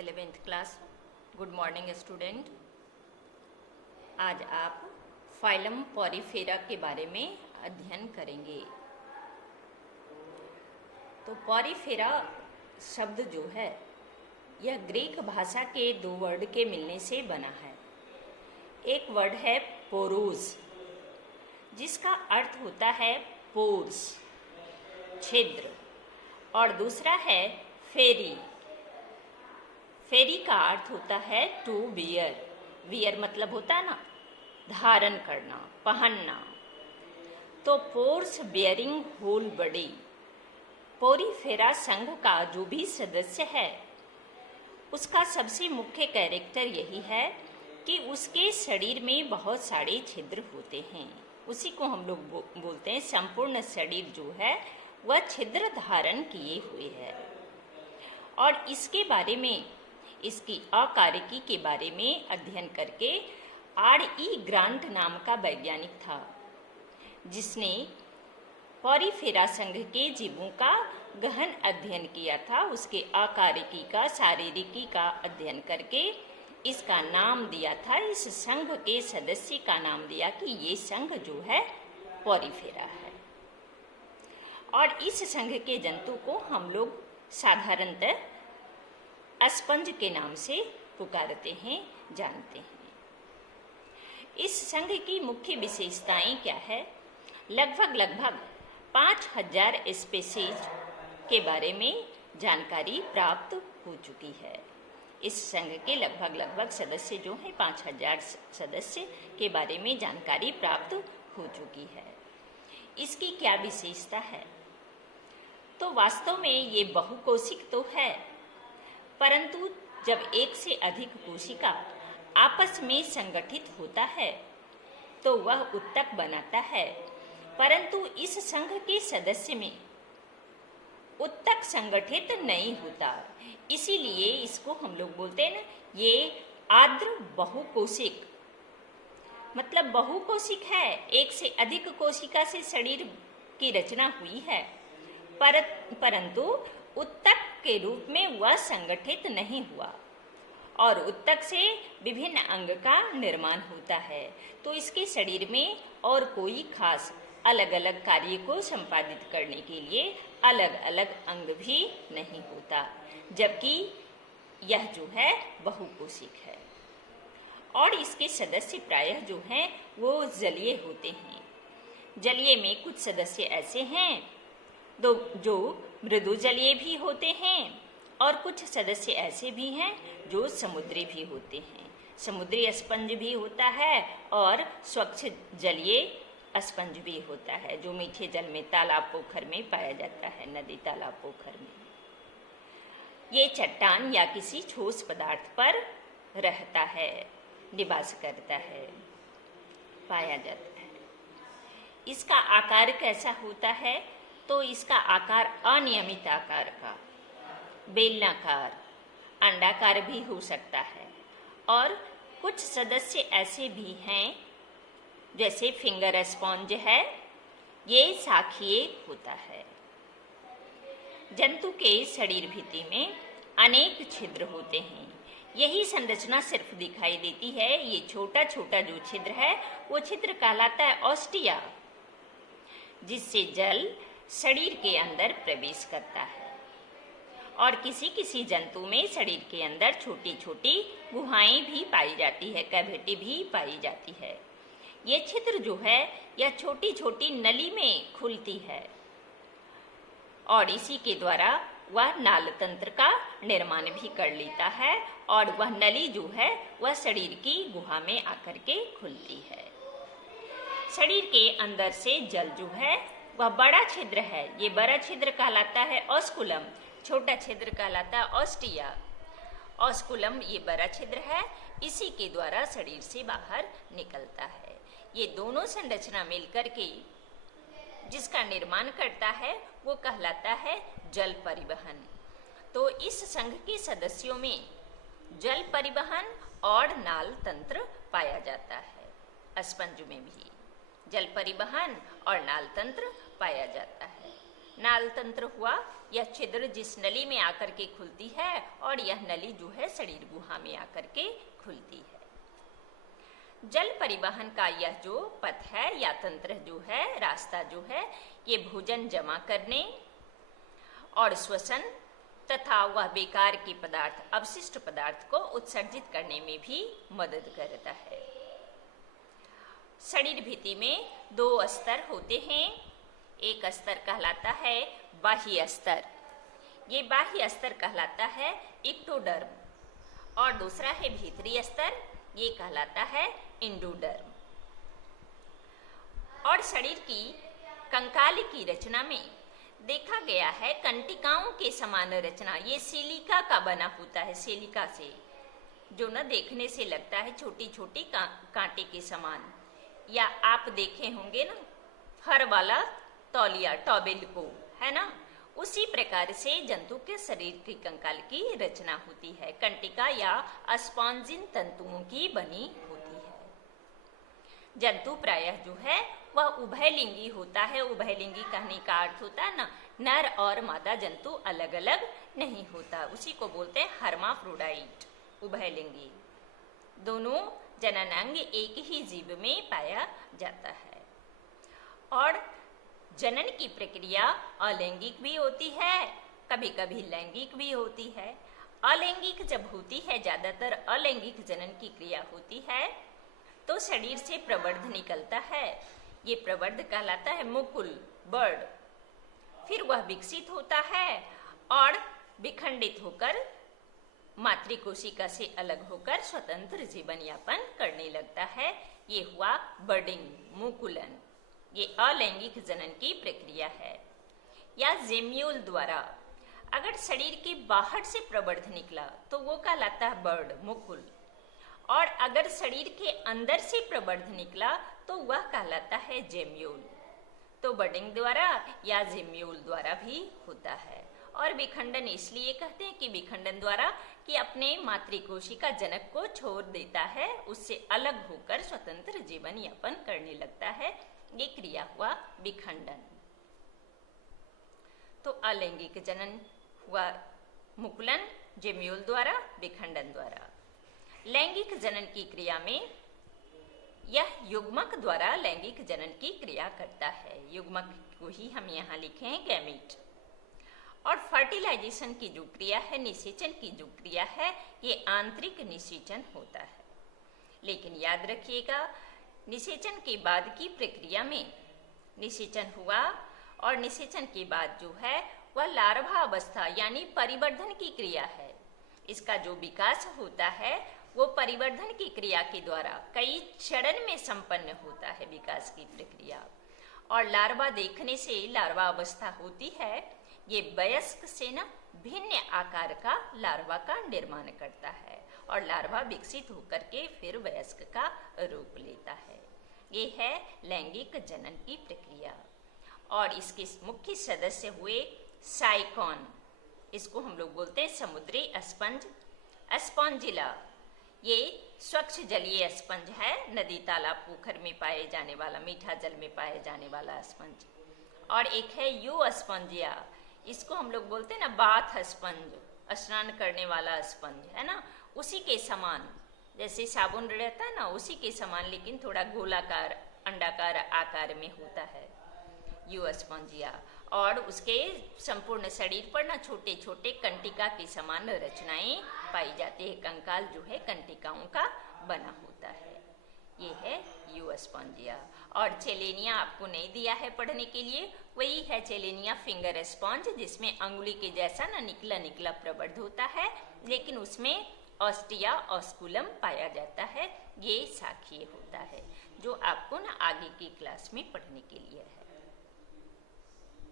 11th class. Good morning student. आज आप phylum Porifera के बारे में अध्ययन करेंगे। तो पॉरीफेरा शब्द जो है यह ग्रीक भाषा के दो वर्ड के मिलने से बना है। एक वर्ड है पोरोस, जिसका अर्थ होता है पोर्स, छिद्र, और दूसरा है फेरी। फेरी का अर्थ होता है टू वियर। वियर मतलब होता है ना, धारण करना, पहनना। तो pores bearing whole body. Porifera संघ का जो भी सदस्य है उसका सबसे मुख्य कैरेक्टर यही है कि उसके शरीर में बहुत सारे छिद्र होते हैं। उसी को हम लोग बोलते हैं संपूर्ण शरीर जो है वह छिद्र धारण किए हुए है। और इसके बारे में, इसकी अकार्यकी के बारे में अध्ययन करके R.E. ग्रांट नाम का वैज्ञानिक था, जिसने पॉरीफेरा संघ के जीवों का गहन अध्ययन किया था। उसके अकार्यकी का, शारीरिकी का अध्ययन करके इसका नाम दिया था, इस संघ के सदस्य का नाम दिया कि ये संघ जो है पॉरीफेरा है। और इस संघ के जंतु को हम लोग साधारणतः स्पंज के नाम से पुकारते हैं, जानते हैं। इस संघ की मुख्य विशेषताएं क्या है? लगभग 5000 स्पीशीज के बारे में जानकारी प्राप्त हो चुकी है। इस संघ के लगभग सदस्य जो हैं 5000 सदस्य के बारे में जानकारी प्राप्त हो चुकी है। इसकी क्या विशेषता है? तो वास्तव में ये बहुकोशिक तो है, परंतु जब एक से अधिक कोशिका आपस में संगठित होता है तो वह उत्तक बनाता है। परंतु इस संघ के सदस्य में उत्तक संगठित नहीं होता, इसीलिए इसको हम लोग बोलते हैं ना, ये आर्द्र बहुकोशिक, मतलब बहुकोशिक है। एक से अधिक कोशिका से शरीर की रचना हुई है, परंतु उत्तक के रूप में वह संगठित नहीं हुआ। और उत्तक से विभिन्न अंग का निर्माण होता है। तो इसके शरीर में और कोई खास अलग अलग कार्य को संपादित करने के लिए अलग अलग अंग भी नहीं होता, जबकि यह जो है बहुकोशिक है। और इसके सदस्य प्रायः जो हैं वो जलीय होते हैं। जलीय में कुछ सदस्य ऐसे हैं जो मृदु जलीय भी होते हैं, और कुछ सदस्य ऐसे भी हैं जो समुद्री भी होते हैं। समुद्री स्पंज भी होता है और स्वच्छ जलीय स्पंज भी होता है, जो मीठे जल में, तालाब पोखर में पाया जाता है, नदी तालाब पोखर में। ये चट्टान या किसी ठोस पदार्थ पर रहता है, निवास करता है, पाया जाता है। इसका आकार कैसा होता है? तो इसका आकार अनियमित आकार का, बेलनाकार, अंडाकार भी हो सकता है। और कुछ सदस्य ऐसे भी हैं, जैसे फिंगर स्पॉन्ज है, ये शाखीय होता है। जंतु के शरीर भित्ति में अनेक छिद्र होते हैं। यही संरचना सिर्फ दिखाई देती है। ये छोटा छोटा जो छिद्र है वो छिद्र कहलाता है ऑस्टिया, जिससे जल शरीर के अंदर प्रवेश करता है। और किसी किसी जंतु में शरीर के अंदर छोटी छोटी गुहाएं भी पाई जाती है, कैविटी भी पाई जाती है। ये छिद्र जो है यह छोटी छोटी नली में खुलती है, और इसी के द्वारा वह नाल तंत्र का निर्माण भी कर लेता है। और वह नली जो है वह शरीर की गुहा में आकर के खुलती है। शरीर के अंदर से जल जो है वह बड़ा छिद्र है। ये बड़ा छिद्र कहलाता है ऑस्कुलम, छोटा छिद्र कहलाता है ऑस्टिया। ऑस्कुलम ये बड़ा छिद्र है, इसी के द्वारा शरीर से बाहर निकलता है। ये दोनों संरचना मिलकर के जिसका निर्माण करता है वो कहलाता है जल परिवहन। तो इस संघ के सदस्यों में जल परिवहन और नाल तंत्र पाया जाता है। स्पंज में भी जल परिवहन और नाल तंत्र पाया जाता है। नाल तंत्र हुआ यह छिद्र जिस नली में आकर के खुलती है और यह नली जो है शरीर गुहा में आकर के खुलती है। जल परिवहन का यह जो पथ है या तंत्र जो है, रास्ता जो है, ये भोजन जमा करने और श्वसन तथा वह बेकार के पदार्थ, अवशिष्ट पदार्थ को उत्सर्जित करने में भी मदद करता है। शरीर भित्ति में 2 स्तर होते हैं। एक स्तर कहलाता है बाह्य स्तर, ये बाह्य स्तर कहलाता है इक्टोडर्म, और दूसरा है भीतरी स्तर, ये कहलाता है इंडोडर्म। और शरीर की कंकाल की रचना में देखा गया है कंटिकाओं के समान रचना, ये सिलिका का बना होता है, सिलिका से, जो न देखने से लगता है छोटी छोटी कांटे के समान। या आप देखे होंगे ना फर वाला तौलिया, टॉवेल को, है ना, उसी प्रकार से जंतु के शरीर की कंकाल की रचना होती है, कंटिका या स्पॉन्जिन तंतुओं की बनी होती है। जंतु प्रायः जो है वह उभयलिंगी होता है। उभयलिंगी कहने का अर्थ होता है ना, नर और मादा जंतु अलग अलग नहीं होता, उसी को बोलते हैं हर्माफ्रोडाइट, उभयलिंगी। दोनों जननांग एक ही जीव में पाया जाता है। और जनन की प्रक्रिया अलैंगिक भी होती है, कभी कभी लैंगिक भी होती है। अलैंगिक जब होती है, ज्यादातर अलैंगिक जनन की क्रिया होती है, तो शरीर से प्रवर्ध निकलता है, ये प्रवर्ध कहलाता है मुकुल, बर्ड। फिर वह विकसित होता है और विखंडित होकर मातृकोशिका से अलग होकर स्वतंत्र जीवन यापन करने लगता है, ये हुआ बर्डिंग, मुकुलन। ये अलैंगिक जनन की प्रक्रिया है। या जेम्यूल द्वारा अगर शरीर के बाहर से प्रवर्ध निकला तो वो कहलाता है बर्ड, मुकुल, और अगर शरीर के अंदर से प्रवर्ध निकला तो वह कहलाता है जेम्यूल। तो बर्डिंग द्वारा या जेम्यूल द्वारा भी होता है। और विखंडन इसलिए कहते हैं कि विखंडन द्वारा कि अपने मातृकोशिका जनक को छोड़ देता है, उससे अलग होकर स्वतंत्र जीवन यापन करने लगता है, ये क्रिया हुआ विखंडन। तो अलैंगिक जनन हुआ मुकुलन, जेम्यूल द्वारा, विखंडन द्वारा। लैंगिक जनन की क्रिया में यह युग्मक द्वारा लैंगिक जनन की क्रिया करता है। युग्मक को ही हम यहाँ लिखे हैं गैमीट। और फर्टिलाइजेशन की जो क्रिया है, निषेचन की जो क्रिया है, ये आंतरिक निषेचन होता है। लेकिन याद रखिएगा, निषेचन के बाद की प्रक्रिया में निषेचन हुआ और निषेचन के बाद जो है वह लार्वा अवस्था यानी परिवर्धन की क्रिया है। इसका जो विकास होता है वो परिवर्धन की क्रिया के द्वारा कई चरण में संपन्न होता है विकास की प्रक्रिया। और लार्वा देखने से लार्वा अवस्था होती है, ये वयस्क से न भिन्न आकार का लार्वा का निर्माण करता है और लार्वा विकसित होकर के फिर वयस्क का रूप लेता है। ये है लैंगिक जनन की प्रक्रिया। और इसके मुख्य सदस्य हुए साइकॉन, इसको हम लोग बोलते हैं समुद्री स्पंज, स्पॉन्जिला, ये स्वच्छ जलीय स्पंज है, नदी तालाब पोखर में पाए जाने वाला, मीठा जल में पाए जाने वाला स्पंज। और एक है यू स्पंजिया, इसको हम लोग बोलते हैं ना बाथ स्पंज, स्नान करने वाला स्पंज, है ना, उसी के समान, जैसे साबुन रहता है ना उसी के समान, लेकिन थोड़ा गोलाकार अंडाकार आकार में होता है यू स्पंजिया। और उसके संपूर्ण शरीर पर ना छोटे छोटे कंटिका के समान रचनाएं पाई जाती है। कंकाल जो है कंटिकाओं का बना होता है, ये है यू स्पंजिया। और चेलेनिया आपको नहीं दिया है पढ़ने के लिए, वही है चेलेनिया फिंगर स्पॉन्ज, जिसमें अंगुली के जैसा ना निकला निकला प्रवर्ध होता है, लेकिन उसमें ऑस्टिया ऑस्कुलम पाया जाता है, ये शाखीय होता है, जो आपको ना आगे की क्लास में पढ़ने के लिए है।